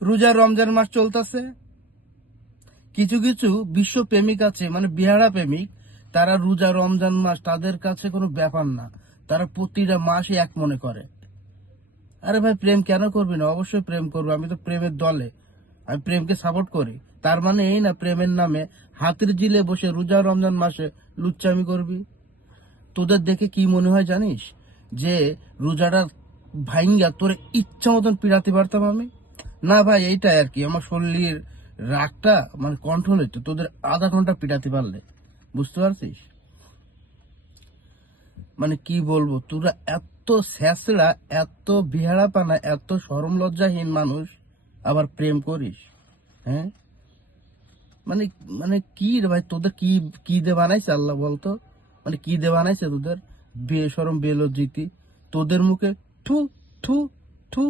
রোজা রমজান মাস চলতেছে, কিছু কিছু বিশ্ব প্রেমিক আছে, মানে বিহারা প্রেমিক, তারা রোজা রমজান মাস তাদের কাছে কোনো ব্যাপার না, তারা প্রতিটা মাসই এক মনে করে। আরে ভাই, প্রেম কেন করবি না? অবশ্যই প্রেম করবো, আমি তো প্রেমের দলে, আমি প্রেমকে সাপোর্ট করি। তার মানে এই না প্রেমের নামে হাতির ঝিলে বসে রোজা রমজান মাসে লুচ্চামি করবি। তোদের দেখে কি মনে হয় জানিস, যে রোজাটা ভাইঙ্গা তোর ইচ্ছা মতন পিড়াতে পারতাম আমি? না ভাই, এইটাই আর কি, আমার শরীরের রাগটা মানে কন্ট্রোল হইতো তোদের আধা ঘন্টা পিটাতে পারলে। বুঝতে পারছিস? মানে কি বলবো, তোরা এত স্যাঁচড়া, এত বিহারাপানা, এত শরম লজ্জাহীন মানুষ, আবার প্রেম করিস? হ্যাঁ, মানে মানে কি রে ভাই, তোদের কি কি দে বানাইছে আল্লাহ বলতো? মানে কি দে বানাইছে তোদের? বেশরম বেলজ্জিতি, তোদের মুখে থু থু থু।